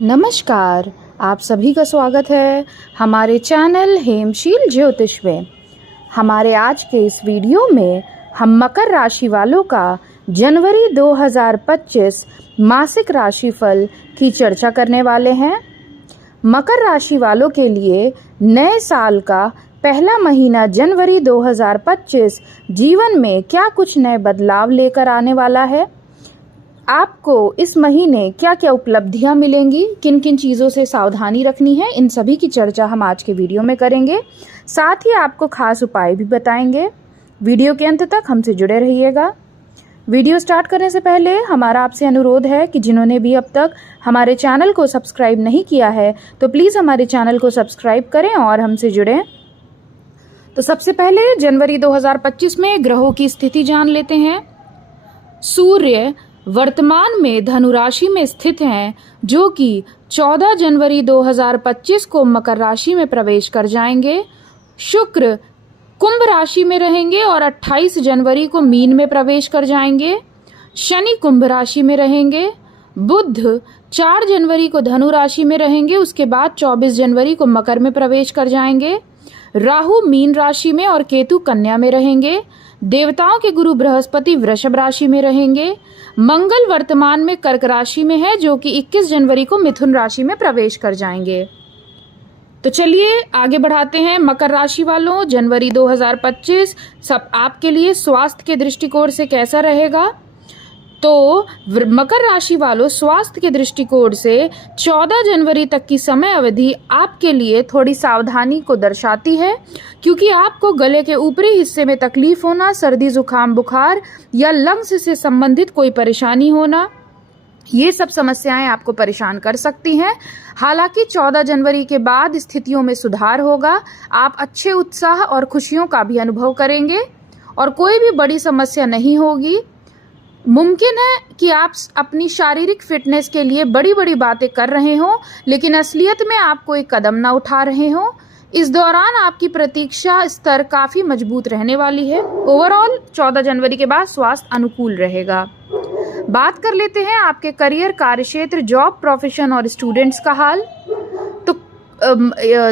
नमस्कार, आप सभी का स्वागत है हमारे चैनल हेमशील ज्योतिष में। हमारे आज के इस वीडियो में हम मकर राशि वालों का जनवरी 2025 मासिक राशिफल की चर्चा करने वाले हैं। मकर राशि वालों के लिए नए साल का पहला महीना जनवरी 2025 जीवन में क्या कुछ नए बदलाव लेकर आने वाला है, आपको इस महीने क्या क्या उपलब्धियां मिलेंगी, किन किन चीज़ों से सावधानी रखनी है, इन सभी की चर्चा हम आज के वीडियो में करेंगे। साथ ही आपको खास उपाय भी बताएंगे। वीडियो के अंत तक हमसे जुड़े रहिएगा। वीडियो स्टार्ट करने से पहले हमारा आपसे अनुरोध है कि जिन्होंने भी अब तक हमारे चैनल को सब्सक्राइब नहीं किया है तो प्लीज़ हमारे चैनल को सब्सक्राइब करें और हमसे जुड़ें। तो सबसे पहले जनवरी 2025 में ग्रहों की स्थिति जान लेते हैं। सूर्य वर्तमान में धनु राशि में स्थित हैं, जो कि 14 जनवरी 2025 को मकर राशि में प्रवेश कर जाएंगे। शुक्र कुंभ राशि में रहेंगे और 28 जनवरी को मीन में प्रवेश कर जाएंगे। शनि कुंभ राशि में रहेंगे। बुध 4 जनवरी को धनु राशि में रहेंगे, उसके बाद 24 जनवरी को मकर में प्रवेश कर जाएंगे। राहु मीन राशि में और केतु कन्या में रहेंगे। देवताओं के गुरु बृहस्पति वृषभ राशि में रहेंगे। मंगल वर्तमान में कर्क राशि में है, जो कि 21 जनवरी को मिथुन राशि में प्रवेश कर जाएंगे। तो चलिए आगे बढ़ाते हैं। मकर राशि वालों, जनवरी 2025 सब आपके लिए स्वास्थ्य के दृष्टिकोण से कैसा रहेगा? तो मकर राशि वालों, स्वास्थ्य के दृष्टिकोण से 14 जनवरी तक की समय अवधि आपके लिए थोड़ी सावधानी को दर्शाती है, क्योंकि आपको गले के ऊपरी हिस्से में तकलीफ होना, सर्दी जुकाम बुखार या लंग्स से संबंधित कोई परेशानी होना, ये सब समस्याएं आपको परेशान कर सकती हैं। हालांकि 14 जनवरी के बाद स्थितियों में सुधार होगा। आप अच्छे उत्साह और खुशियों का भी अनुभव करेंगे और कोई भी बड़ी समस्या नहीं होगी। मुमकिन है कि आप अपनी शारीरिक फिटनेस के लिए बड़ी बड़ी बातें कर रहे हों, लेकिन असलियत में आप कोई कदम ना उठा रहे हों। इस दौरान आपकी प्रतीक्षा स्तर काफ़ी मजबूत रहने वाली है। ओवरऑल 14 जनवरी के बाद स्वास्थ्य अनुकूल रहेगा। बात कर लेते हैं आपके करियर, कार्यक्षेत्र, जॉब, प्रोफेशन और स्टूडेंट्स का हाल। तो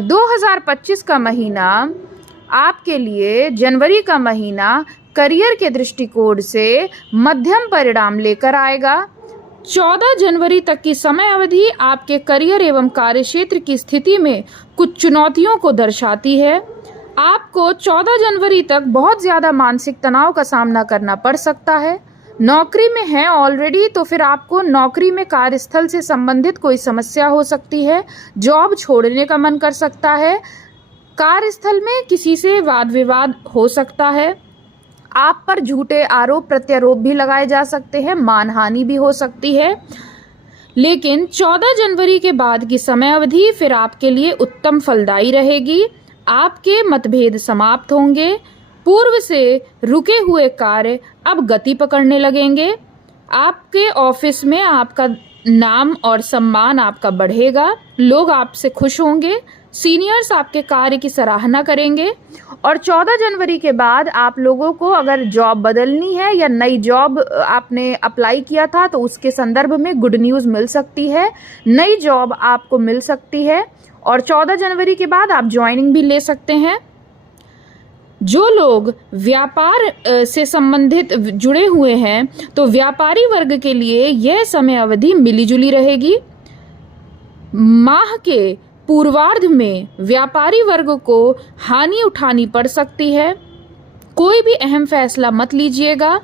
2025 का महीना आपके लिए, जनवरी का महीना करियर के दृष्टिकोण से मध्यम परिणाम लेकर आएगा। 14 जनवरी तक की समय अवधि आपके करियर एवं कार्यक्षेत्र की स्थिति में कुछ चुनौतियों को दर्शाती है। आपको 14 जनवरी तक बहुत ज़्यादा मानसिक तनाव का सामना करना पड़ सकता है। नौकरी में है ऑलरेडी तो फिर आपको नौकरी में कार्यस्थल से संबंधित कोई समस्या हो सकती है। जॉब छोड़ने का मन कर सकता है। कार्यस्थल में किसी से वाद विवाद हो सकता है। आप पर झूठे आरोप प्रत्यारोप भी लगाए जा सकते हैं, मानहानि भी हो सकती है। लेकिन 14 जनवरी के बाद की समय अवधि फिर आपके लिए उत्तम फलदायी रहेगी। आपके मतभेद समाप्त होंगे। पूर्व से रुके हुए कार्य अब गति पकड़ने लगेंगे। आपके ऑफिस में आपका नाम और सम्मान आपका बढ़ेगा। लोग आपसे खुश होंगे। सीनियर्स आपके कार्य की सराहना करेंगे। और 14 जनवरी के बाद आप लोगों को अगर जॉब बदलनी है या नई जॉब आपने अप्लाई किया था तो उसके संदर्भ में गुड न्यूज़ मिल सकती है। नई जॉब आपको मिल सकती है और 14 जनवरी के बाद आप ज्वाइनिंग भी ले सकते हैं। जो लोग व्यापार से संबंधित जुड़े हुए हैं तो व्यापारी वर्ग के लिए यह समय अवधि मिलीजुली रहेगी। माह के पूर्वार्ध में व्यापारी वर्ग को हानि उठानी पड़ सकती है। कोई भी अहम फैसला मत लीजिएगा।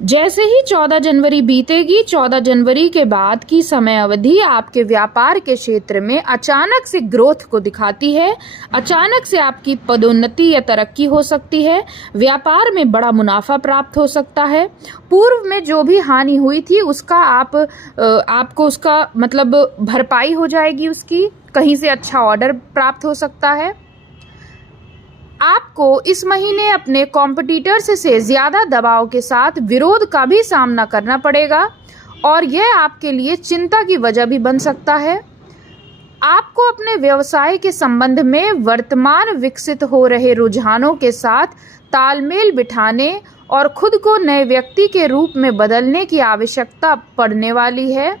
जैसे ही 14 जनवरी बीतेगी, 14 जनवरी के बाद की समय अवधि आपके व्यापार के क्षेत्र में अचानक से ग्रोथ को दिखाती है। अचानक से आपकी पदोन्नति या तरक्की हो सकती है। व्यापार में बड़ा मुनाफा प्राप्त हो सकता है। पूर्व में जो भी हानि हुई थी उसका आपको उसका मतलब भरपाई हो जाएगी। उसकी कहीं से अच्छा ऑर्डर प्राप्त हो सकता है। आपको इस महीने अपने कॉम्पिटिटर्स से ज़्यादा दबाव के साथ विरोध का भी सामना करना पड़ेगा और यह आपके लिए चिंता की वजह भी बन सकता है। आपको अपने व्यवसाय के संबंध में वर्तमान विकसित हो रहे रुझानों के साथ तालमेल बिठाने और खुद को नए व्यक्ति के रूप में बदलने की आवश्यकता पड़ने वाली है।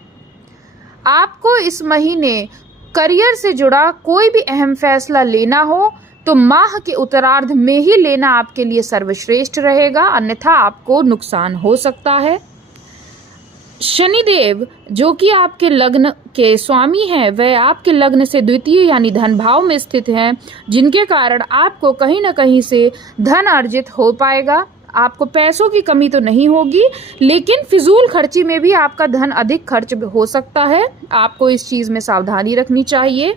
आपको इस महीने करियर से जुड़ा कोई भी अहम फैसला लेना हो तो माह के उत्तरार्ध में ही लेना आपके लिए सर्वश्रेष्ठ रहेगा, अन्यथा आपको नुकसान हो सकता है। शनिदेव जो कि आपके लग्न के स्वामी हैं, वह आपके लग्न से द्वितीय यानी धन भाव में स्थित हैं, जिनके कारण आपको कहीं ना कहीं से धन अर्जित हो पाएगा। आपको पैसों की कमी तो नहीं होगी, लेकिन फिजूल खर्ची में भी आपका धन अधिक खर्च हो सकता है। आपको इस चीज में सावधानी रखनी चाहिए।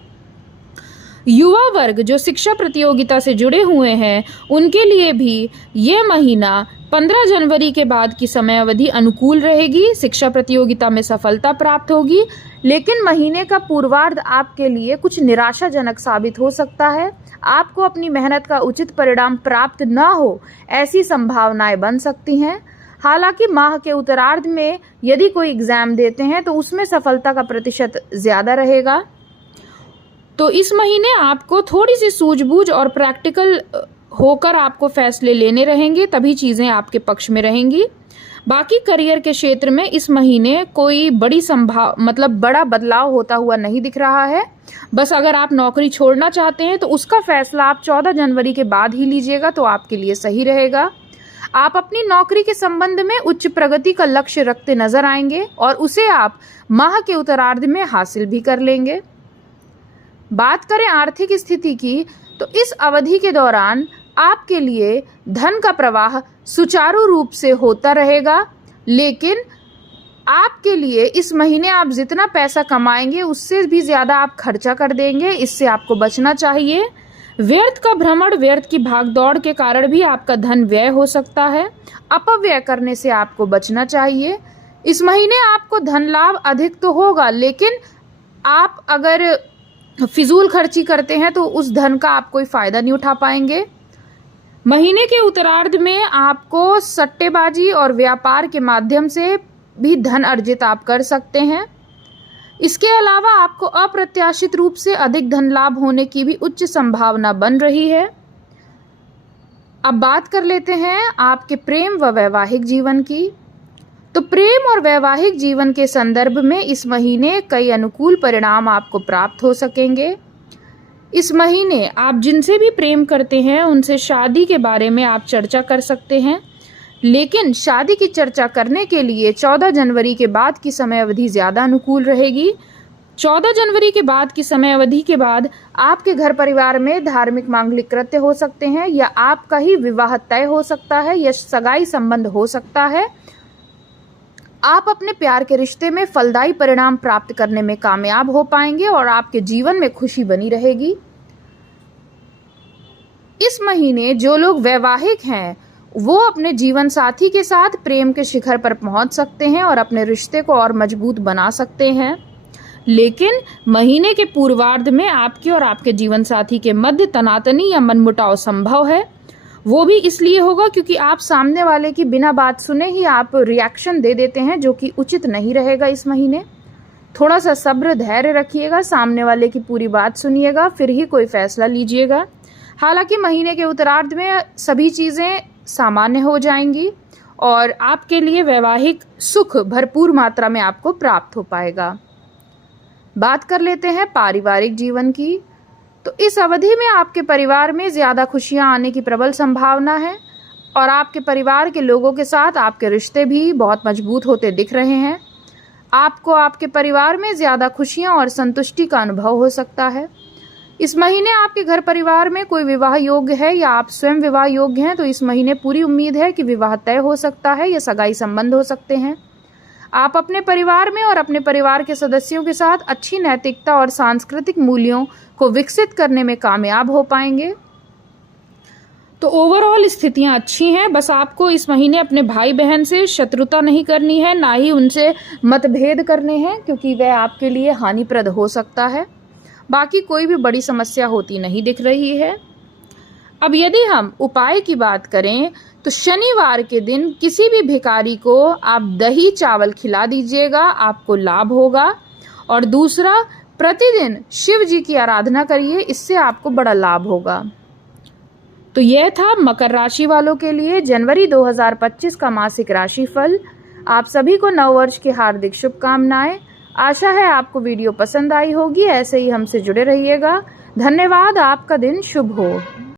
युवा वर्ग जो शिक्षा प्रतियोगिता से जुड़े हुए हैं, उनके लिए भी ये महीना 15 जनवरी के बाद की समय अवधि अनुकूल रहेगी। शिक्षा प्रतियोगिता में सफलता प्राप्त होगी, लेकिन महीने का पूर्वार्ध आपके लिए कुछ निराशाजनक साबित हो सकता है। आपको अपनी मेहनत का उचित परिणाम प्राप्त न हो, ऐसी संभावनाएं बन सकती हैं। हालांकि माह के उत्तरार्ध में यदि कोई एग्जाम देते हैं तो उसमें सफलता का प्रतिशत ज्यादा रहेगा। तो इस महीने आपको थोड़ी सी सूझबूझ और प्रैक्टिकल होकर आपको फैसले लेने रहेंगे, तभी चीजें आपके पक्ष में रहेंगी। बाकी करियर के क्षेत्र में इस महीने कोई बड़ा बदलाव होता हुआ नहीं दिख रहा है। बस अगर आप नौकरी छोड़ना चाहते हैं तो उसका फैसला आप 14 जनवरी के बाद ही लीजिएगा, तो आपके लिए सही रहेगा। आप अपनी नौकरी के संबंध में उच्च प्रगति का लक्ष्य रखते नजर आएंगे और उसे आप माह के उत्तरार्ध में हासिल भी कर लेंगे। बात करें आर्थिक स्थिति की, तो इस अवधि के दौरान आपके लिए धन का प्रवाह सुचारू रूप से होता रहेगा, लेकिन आपके लिए इस महीने आप जितना पैसा कमाएंगे उससे भी ज्यादा आप खर्चा कर देंगे। इससे आपको बचना चाहिए। व्यर्थ का भ्रमण, व्यर्थ की भागदौड़ के कारण भी आपका धन व्यय हो सकता है। अपव्यय करने से आपको बचना चाहिए। इस महीने आपको धन लाभ अधिक तो होगा, लेकिन आप अगर फिजूल खर्ची करते हैं तो उस धन का आप कोई फायदा नहीं उठा पाएंगे। महीने के उत्तरार्ध में आपको सट्टेबाजी और व्यापार के माध्यम से भी धन अर्जित आप कर सकते हैं। इसके अलावा आपको अप्रत्याशित रूप से अधिक धन लाभ होने की भी उच्च संभावना बन रही है। अब बात कर लेते हैं आपके प्रेम व वैवाहिक जीवन की। तो प्रेम और वैवाहिक जीवन के संदर्भ में इस महीने कई अनुकूल परिणाम आपको प्राप्त हो सकेंगे। इस महीने आप जिनसे भी प्रेम करते हैं उनसे शादी के बारे में आप चर्चा कर सकते हैं, लेकिन शादी की चर्चा करने के लिए 14 जनवरी के बाद की समय अवधि ज़्यादा अनुकूल रहेगी। 14 जनवरी के बाद की समय अवधि के बाद आपके घर परिवार में धार्मिक मांगलिक कृत्य हो सकते हैं, या आपका ही विवाह तय हो सकता है, या सगाई संबंध हो सकता है। आप अपने प्यार के रिश्ते में फलदायी परिणाम प्राप्त करने में कामयाब हो पाएंगे और आपके जीवन में खुशी बनी रहेगी। इस महीने जो लोग वैवाहिक हैं वो अपने जीवन साथी के साथ प्रेम के शिखर पर पहुंच सकते हैं और अपने रिश्ते को और मजबूत बना सकते हैं, लेकिन महीने के पूर्वार्ध में आपके और आपके जीवन साथी के मध्य तनातनी या मनमुटाव संभव है। वो भी इसलिए होगा क्योंकि आप सामने वाले की बिना बात सुने ही आप रिएक्शन दे देते हैं, जो कि उचित नहीं रहेगा। इस महीने थोड़ा सा सब्र धैर्य रखिएगा, सामने वाले की पूरी बात सुनिएगा, फिर ही कोई फैसला लीजिएगा। हालांकि महीने के उत्तरार्ध में सभी चीज़ें सामान्य हो जाएंगी और आपके लिए वैवाहिक सुख भरपूर मात्रा में आपको प्राप्त हो पाएगा। बात कर लेते हैं पारिवारिक जीवन की। तो इस अवधि में आपके परिवार में ज़्यादा खुशियां आने की प्रबल संभावना है और आपके परिवार के लोगों के साथ आपके रिश्ते भी बहुत मजबूत होते दिख रहे हैं। आपको आपके परिवार में ज़्यादा खुशियां और संतुष्टि का अनुभव हो सकता है। इस महीने आपके घर परिवार में कोई विवाह योग्य है या आप स्वयं विवाह योग्य हैं, तो इस महीने पूरी उम्मीद है कि विवाह तय हो सकता है या सगाई संबंध हो सकते हैं। आप अपने परिवार में और अपने परिवार के सदस्यों के साथ अच्छी नैतिकता और सांस्कृतिक मूल्यों को विकसित करने में कामयाब हो पाएंगे। तो ओवरऑल स्थितियां अच्छी हैं। बस आपको इस महीने अपने भाई बहन से शत्रुता नहीं करनी है, ना ही उनसे मतभेद करने हैं, क्योंकि वह आपके लिए हानिप्रद हो सकता है। बाकी कोई भी बड़ी समस्या होती नहीं दिख रही है। अब यदि हम उपाय की बात करें तो शनिवार के दिन किसी भी भिखारी को आप दही चावल खिला दीजिएगा, आपको लाभ होगा। और दूसरा, प्रतिदिन शिव जी की आराधना करिए, इससे आपको बड़ा लाभ होगा। तो यह था मकर राशि वालों के लिए जनवरी 2025 का मासिक राशिफल। आप सभी को नववर्ष की हार्दिक शुभकामनाएं। आशा है आपको वीडियो पसंद आई होगी। ऐसे ही हमसे जुड़े रहिएगा। धन्यवाद। आपका दिन शुभ हो।